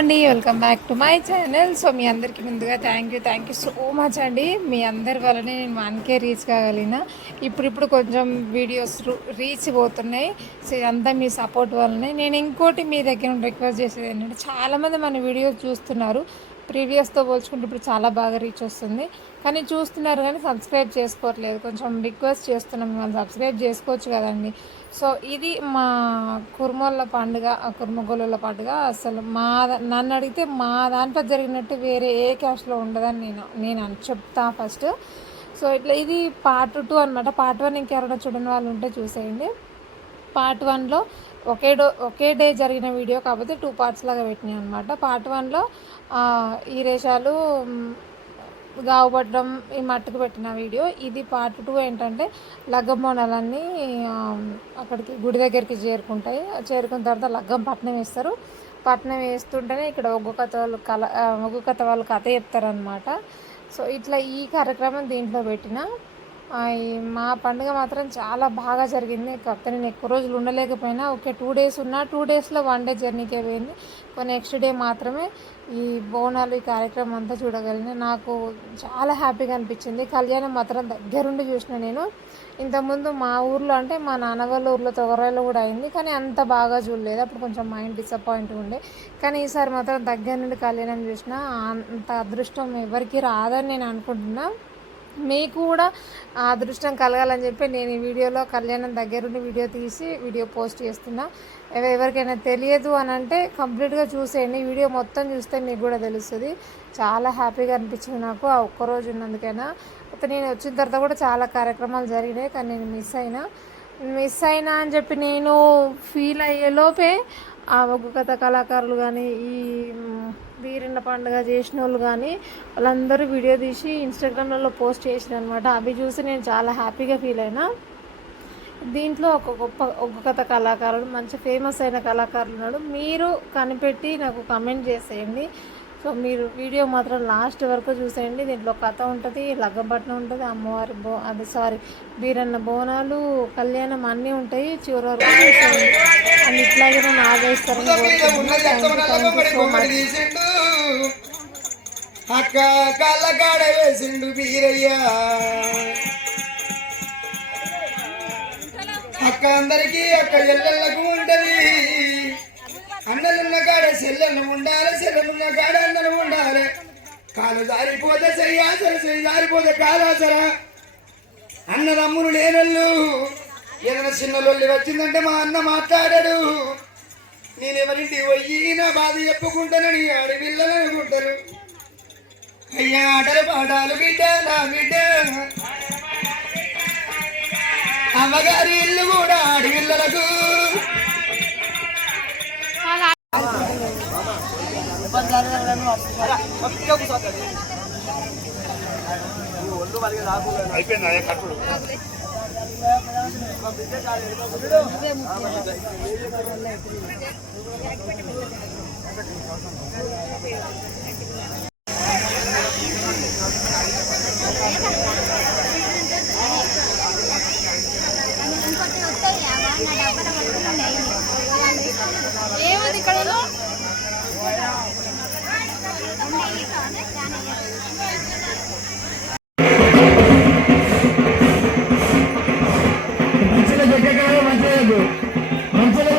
అండి, welcome back to my channel. So మీ అందరికీ ముందుగా థ్యాంక్ యూ సో మచ్ అండి. మీ అందరి వల్లనే నేను 1K రీచ్ కాగలిగిన. ఇప్పుడు కొంచెం వీడియోస్ రీచ్ పోతున్నాయి. సో ఇదంతా మీ సపోర్ట్ వల్లనే. నేను ఇంకోటి మీ దగ్గర రిక్వెస్ట్ చేసేది ఏంటంటే, చాలామంది మన వీడియోస్ చూస్తున్నారు. ప్రీవియస్తో పోల్చుకుంటే ఇప్పుడు చాలా బాగా రీచ్ వస్తుంది, కానీ చూస్తున్నారు కానీ సబ్స్క్రైబ్ చేసుకోవట్లేదు. కొంచెం రిక్వెస్ట్ చేస్తున్నాం, మిమ్మల్ని సబ్స్క్రైబ్ చేసుకోవచ్చు కదండి. సో ఇది మా కుర్మోళ్ళ పండుగ, కుర్మగోళ్ళ పండుగ. అసలు నన్ను అడిగితే మా దాంట్లో జరిగినట్టు వేరే ఏ క్యాస్ట్లో ఉండదని నేను చెప్తా ఫస్ట్. సో ఇట్లా ఇది పార్ట్ 2 అనమాట. పార్ట్ 1 ఇంకెవరైనా చూడని వాళ్ళు ఉంటే చూసేయండి. పార్ట్ 1లో ఒకే డే జరిగిన వీడియో కాకపోతే 2 పార్ట్స్ లాగా పెట్టినాయి అనమాట. పార్ట్ 1లో ఈ రేషాలు గావుపడడం ఈ మట్టుకు పెట్టిన వీడియో. ఇది పార్ట్ 2 ఏంటంటే లగ్గం బోనాలన్నీ అక్కడికి గుడి దగ్గరికి చేరుకుంటాయి. చేరుకున్న తర్వాత లగ్గం పట్నం వేస్తారు. పట్నం వేస్తుంటేనే ఇక్కడ ఒగ్గు కథ వాళ్ళు కథ చెప్తారనమాట. సో ఇట్లా ఈ కార్యక్రమం దీంట్లో పెట్టిన. మా పండుగ మాత్రం చాలా బాగా జరిగింది. కాకపోతే నేను ఎక్కువ రోజులు ఉండలేకపోయినా, ఓకే 2 డేస్ ఉన్నా 2 డేస్లో 1 డే జర్నీకే పోయింది. నెక్స్ట్ డే మాత్రమే ఈ బోనాలు ఈ కార్యక్రమం అంతా చూడగలిగిన. నాకు చాలా హ్యాపీగా అనిపించింది. కళ్యాణం మాత్రం దగ్గరుండి చూసిన నేను. ఇంతకుముందు మా ఊర్లో అంటే మా నాన్న వాళ్ళ ఊర్లో తొగరాయిలో కూడా అయింది, కానీ అంత బాగా చూడలేదు. అప్పుడు కొంచెం మైండ్ డిసప్పాయింట్ ఉండే. కానీ ఈసారి మాత్రం దగ్గర నుండి కళ్యాణం చూసిన. అంత అదృష్టం ఎవరికి రాదని నేను అనుకుంటున్నా. మీకు కూడా ఆ అదృష్టం కలగాలని చెప్పి నేను ఈ వీడియోలో కళ్యాణం దగ్గరుండి వీడియో పోస్ట్ చేస్తున్నా. ఎవరికైనా తెలియదు అని అంటే కంప్లీట్గా చూసేయండి. వీడియో మొత్తం చూస్తే మీకు కూడా తెలుస్తుంది. చాలా హ్యాపీగా అనిపించింది నాకు ఆ ఒక్కరోజు ఉన్నందుకైనా. అయితే నేను వచ్చిన తర్వాత కూడా చాలా కార్యక్రమాలు జరిగినాయి, కానీ నేను మిస్ అయినా అని చెప్పి నేను ఫీల్ అయ్యేలోపే ఆ ఒగ్గు కథ కళాకారులు కానీ, ఈ వీరన్న పండుగ చేసిన వాళ్ళు కానీ వాళ్ళందరూ వీడియో తీసి ఇన్స్టాగ్రామ్లలో పోస్ట్ చేసిన అనమాట. అవి చూసి నేను చాలా హ్యాపీగా ఫీల్ అయినా. దీంట్లో ఒక గొప్ప ఒగ్గు కథ కళాకారుడు, మంచి ఫేమస్ అయిన కళాకారులు ఉన్నాడు. మీరు కనిపెట్టి నాకు కమెంట్ చేసేయండి. సో మీరు వీడియో మాత్రం లాస్ట్ వరకు చూసేయండి. దీంట్లో కథ ఉంటుంది, లగ్గంపట్నం ఉంటుంది, అమ్మవారి వీరన్న బోనాలు, కళ్యాణం అన్నీ ఉంటాయి. చివరి వరకు చూసేయండి. అని ఇట్లాగే నేను ఆదరిస్తారని అక్క కళ్ళకాడ వేసిండు బీరయ్యా. అక్క అందరికీ అక్క ఎల్లెళ్ళకు ఉంటది. అన్నలున్న కాడ చెల్లెళ్ళు ఉండాలి, చెల్లెలున్న కాడ అన్నలు ఉండాలి. కాలు జారిపోతే చెయ్యాసర, చెయ్యి జారిపోతే కాలాసర. అన్నదమ్ములు లేనళ్ళు ఏదైనా చిన్న లొల్లి వచ్చిందంటే మా అన్న మాట్లాడాడు. నేనెవరింటి పోయి నా బాధ చెప్పుకుంటానని ఆడపిల్లలు అనుకుంటారు. అయ్యా ఆటలు పాఠాలు బిడ్డ నా బిడ్డ, అమ్మగారి ఇల్లు కూడా ఆడపిల్లలకు. అయిపోయింది కట్టుడు. ఏమది ఇక్కడ మంచిగా మంచిగా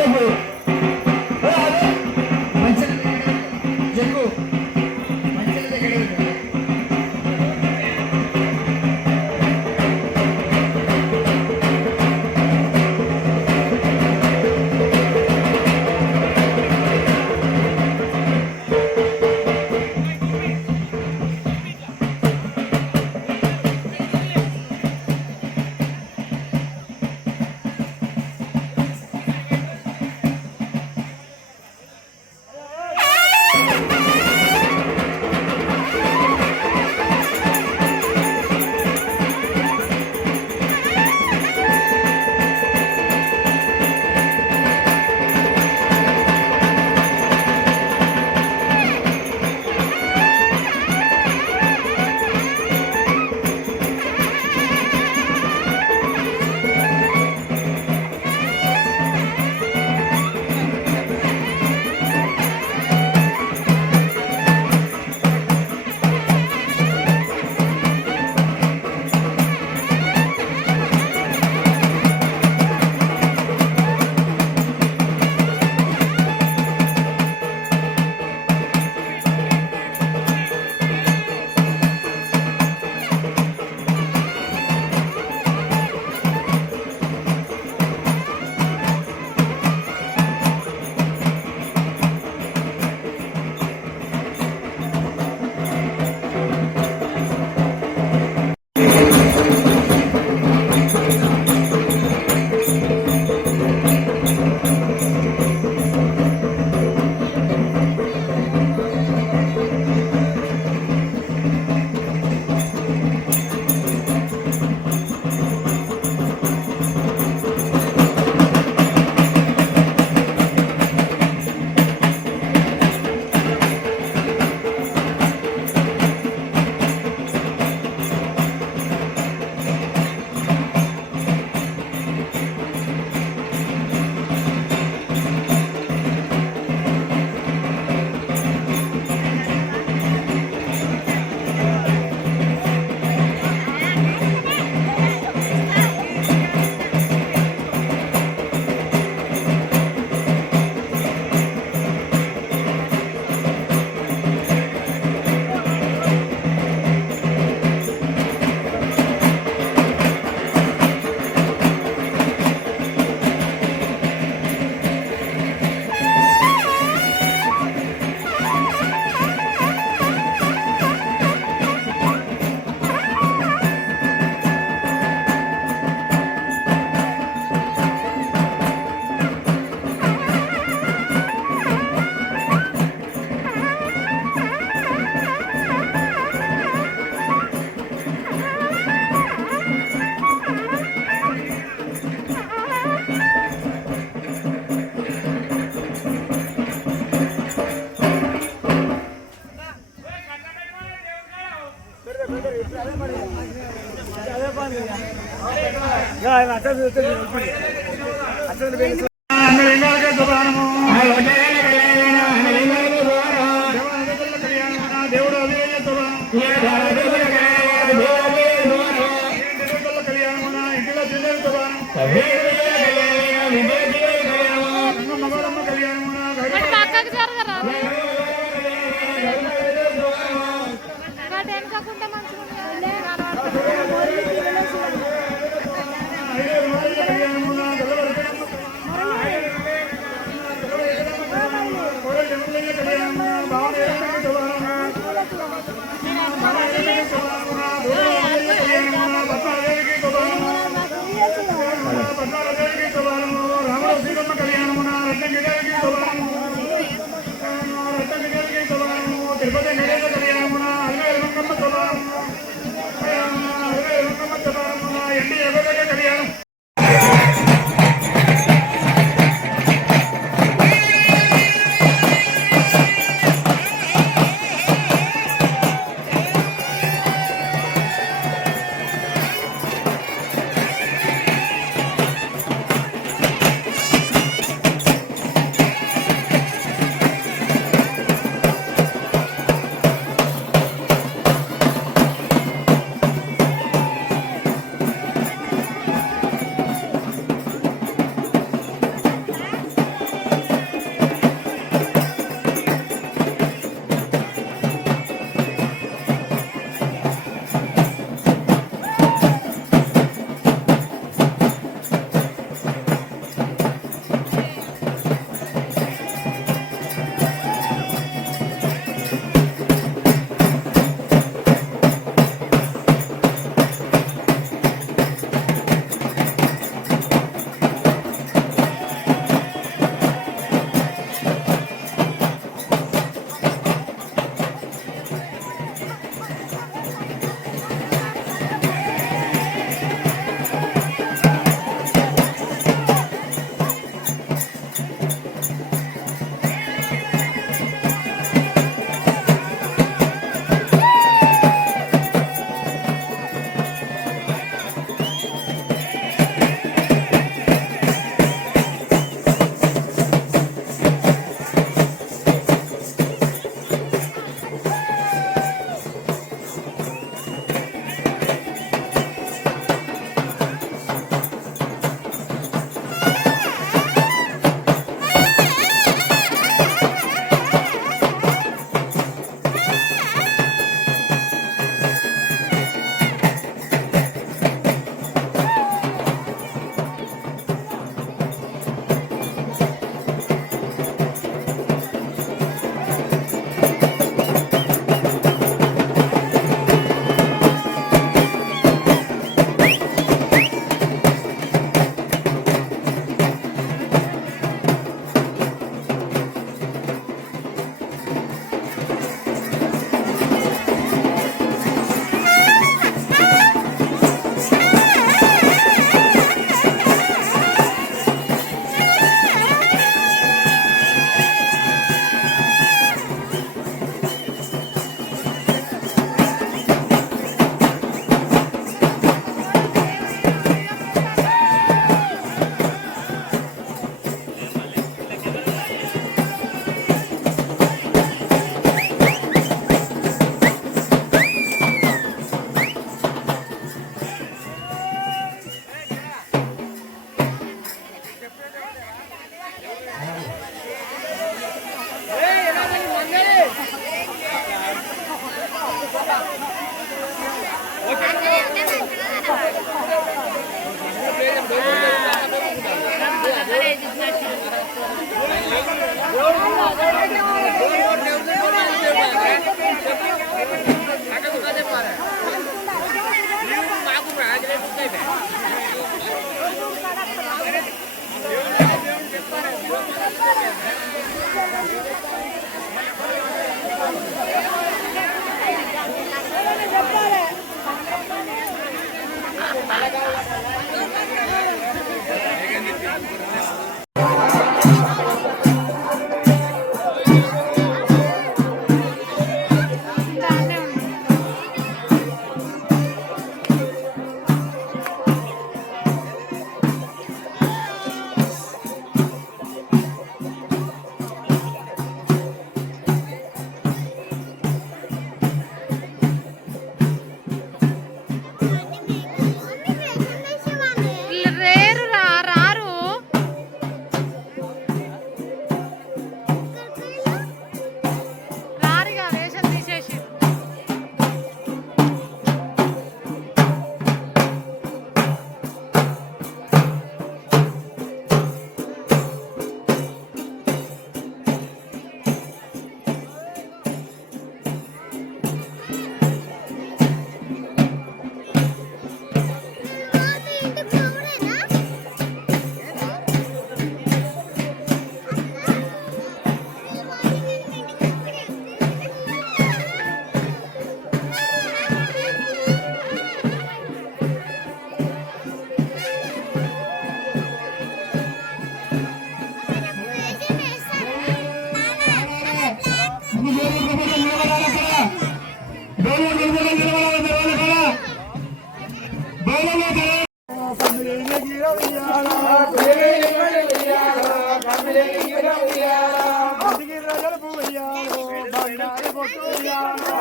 ఉయ్యాలో బండారి బొట్టు ఉయ్యాలో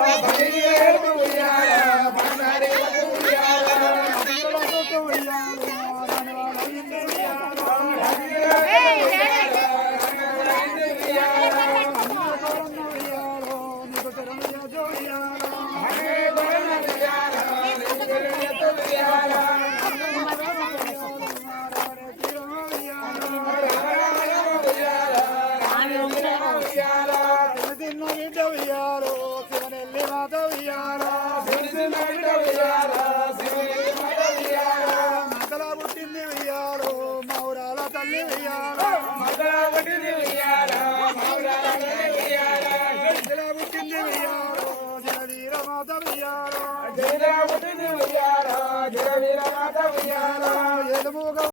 తిన్న బిడ్డ ఉయ్యాలో శివనెల్లి మాత ఉయ్యాలో మంగళ పుట్టింది ఉయ్యాలో మౌరాల తల్లి ఉయ్యాలో మంగళ పుట్టింది ఉయ్యాలో జగవీర మాత ఉయ్యాలో ఎలుముగా